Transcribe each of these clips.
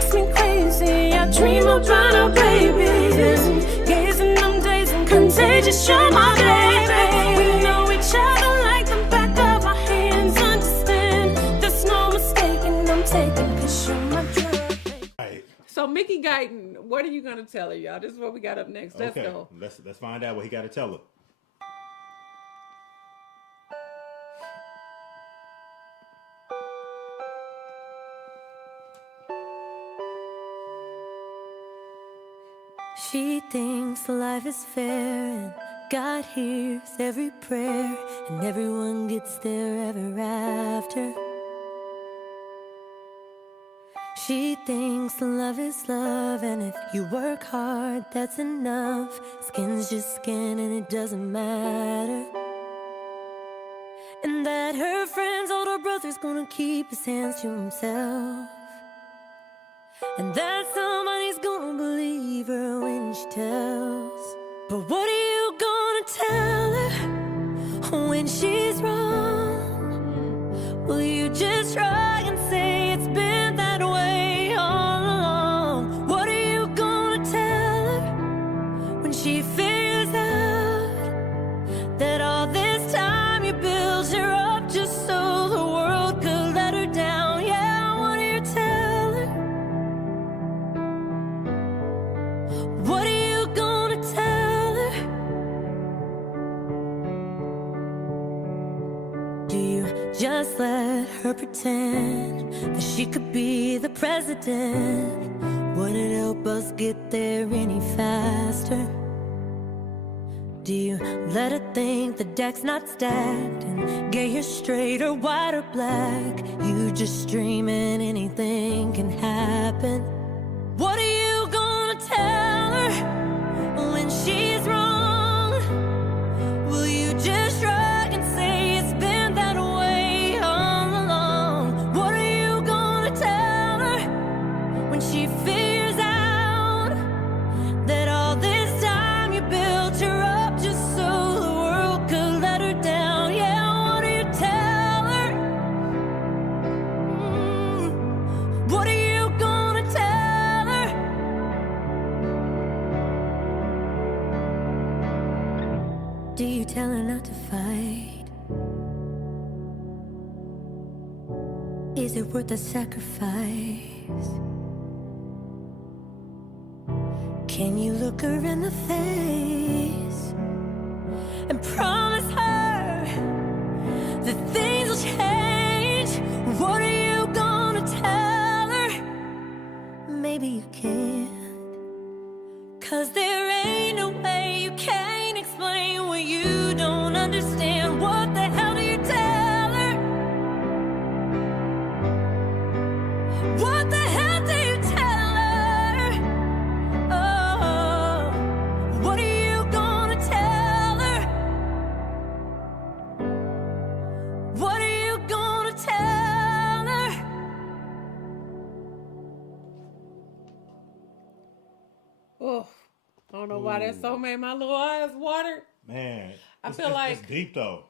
makes me crazy. I dream about our babies, gazing them days and contagious. You're my baby. We know each other like the back of our hands. Understand, there's no mistaking. I'm taking 'cause you're my drug, baby. Right. So Mickey Guyton, what are you gonna tell her, y'all? This is what we got up next. Let's go. Let's find out what he got to tell her. She thinks life is fair and God hears every prayer and everyone gets there ever after. She thinks love is love and if you work hard that's enough. Skin's just skin and it doesn't matter. And that her friend's older brother's gonna keep his hands to himself. And that somebody's gonna believe her when she tells. But what are you gonna tell her when she's wrong? Will you just try and say it's been that way all along? What are you gonna tell her when she figures out that all this time you built her up just so the world could let her down? Yeah, what do you tell her? What are you gonna tell her? Do you just let her pretend that she could be the president? Would it help us get there any faster? Do you let her think the deck's not stacked and get you straight or white or black? You just dream and anything can happen. What are you gonna tell her when she's wrong? Will you just shrug and say it's been that way all along? What are you gonna tell her when she figures out that all this time you built her up just so the world could let her down? Yeah, what do you tell her? What are you gonna tell her? Do you tell her not to fight? Is it worth the sacrifice? Can you look her in the face and promise her that things will change? What are you gonna tell her? Maybe you can't, 'cause there ain't no way you can explain what you don't understand. What the hell do you tell her? What the hell do you tell her? Oh, what are you gonna tell her? What are you gonna tell her? Oh, I don't know why that song made my little eyes water. Man, I feel like it's deep though.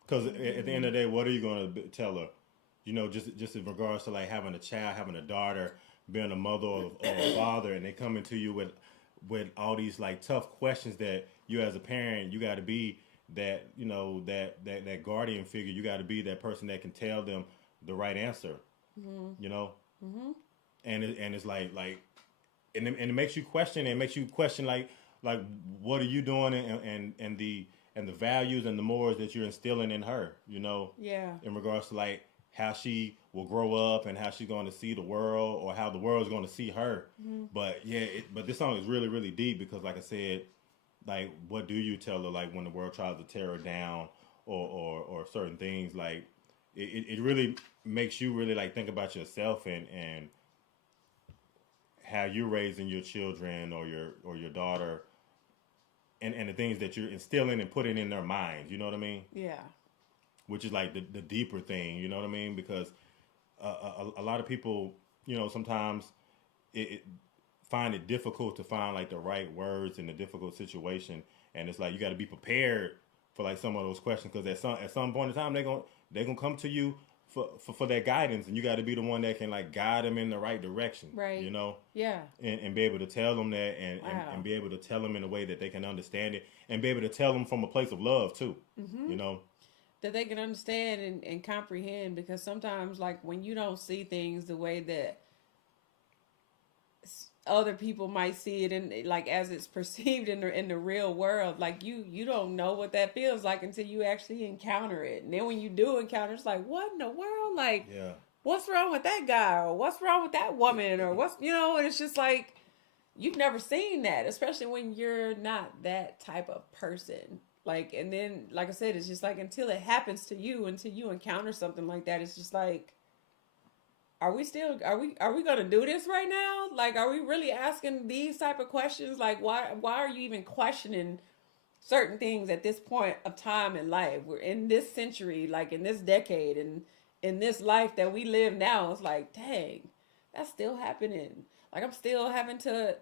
Because at the end of the day, what are you going to tell her? You know, just in regards to like having a child, having a daughter, being a mother or a father, and they coming to you with all these like tough questions that you as a parent, you got to be that, you know, that guardian figure. You got to be that person that can tell them the right answer. You know, and it's like and it makes you question. It makes you question like what are you doing and the values and the morals that you're instilling in her. You know, in regards to like how she will grow up and how she's going to see the world or how the world is going to see her. But but this song is really, really deep because like I said, like what do you tell her like when the world tries to tear her down or certain things? Like it really makes you really like think about yourself and how you're raising your children or your daughter and the things that you're instilling and putting in their minds, you know what I mean? Yeah. Which is like the deeper thing, you know what I mean? Because a lot of people, you know, sometimes it find it difficult to find like the right words in a difficult situation, and it's like you got to be prepared for like some of those questions because at some point in time they're gonna come to you for that guidance, and you got to be the one that can like guide them in the right direction. Right. You know. Yeah. And be able to tell them that, and be able to tell them in a way that they can understand it, and be able to tell them from a place of love too. You know. That they can understand and comprehend, because sometimes, like, when you don't see things the way that other people might see it, and like as it's perceived in the real world, like you don't know what that feels like until you actually encounter it. And then when you do encounter, it's like, what in the world? Like, what's wrong with that guy, or what's wrong with that woman, or what's, you know? And it's just like, you've never seen that, especially when you're not that type of person. Like, and then, like I said, it's just like, until it happens to you, until you encounter something like that, it's just like, are we going to do this right now? Like, are we really asking these type of questions? Like, why are you even questioning certain things at this point of time in life? We're in this century, like in this decade, and in this life that we live now. It's like, dang, that's still happening. Like, I'm still having to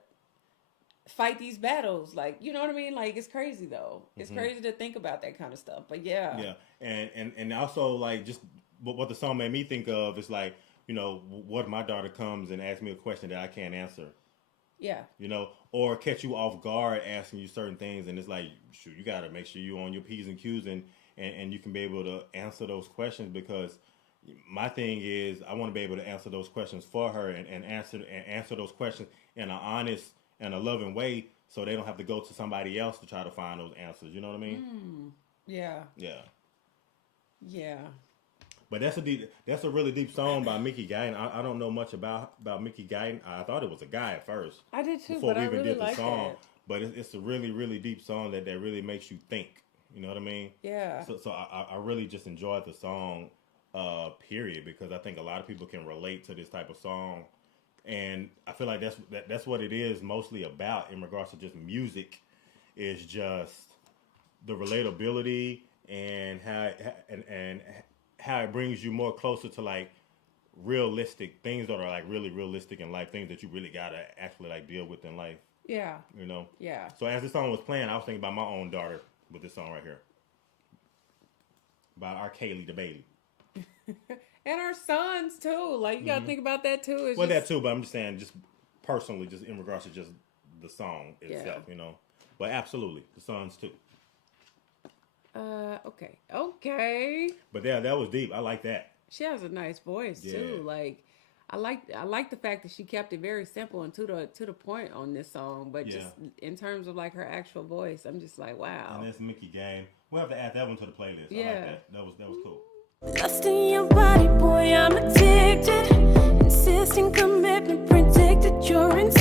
fight these battles. Like, you know what I mean? Like, it's crazy though. It's crazy to think about that kind of stuff. But yeah. And also, like, just what the song made me think of is like, you know, what if my daughter comes and asks me a question that I can't answer? Yeah. You know, or catch you off guard asking you certain things, and it's like, shoot, you got to make sure you're on your P's and Q's, and you can be able to answer those questions, because my thing is I want to be able to answer those questions for her, and answer those questions in an honest and a loving way, so they don't have to go to somebody else to try to find those answers. You know what I mean? Yeah. Yeah. Yeah. But that's a really deep song by Mickey Guyton. I don't know much about Mickey Guyton. I thought it was a guy at first. I did too, before but we I even really did the like song. that. But it's a really, really deep song that really makes you think. You know what I mean? Yeah. So I really just enjoyed the song, period, because I think a lot of people can relate to this type of song, and I feel like that's what it is mostly about in regards to just music, is just the relatability and how it brings you more closer to like realistic things that are like really realistic in life, things that you really gotta actually like deal with in life. Yeah. You know? Yeah. So as this song was playing, I was thinking about my own daughter with this song right here. By our Kaylee the baby. And our sons too. Like, you gotta think about that too. It's that too, but I'm just saying, just personally, just in regards to just the song itself, you know. But absolutely, the sons too. Okay. But yeah, that was deep. I like that. She has a nice voice too. Like, I like the fact that she kept it very simple and to the point on this song. But just in terms of like her actual voice, I'm just like, wow. And that's Mickey Guyton. We'll have to add that one to the playlist. Yeah. I like that. That was cool. Lust in your body, boy, I'm addicted. Insisting commitment, predicted you're insistent.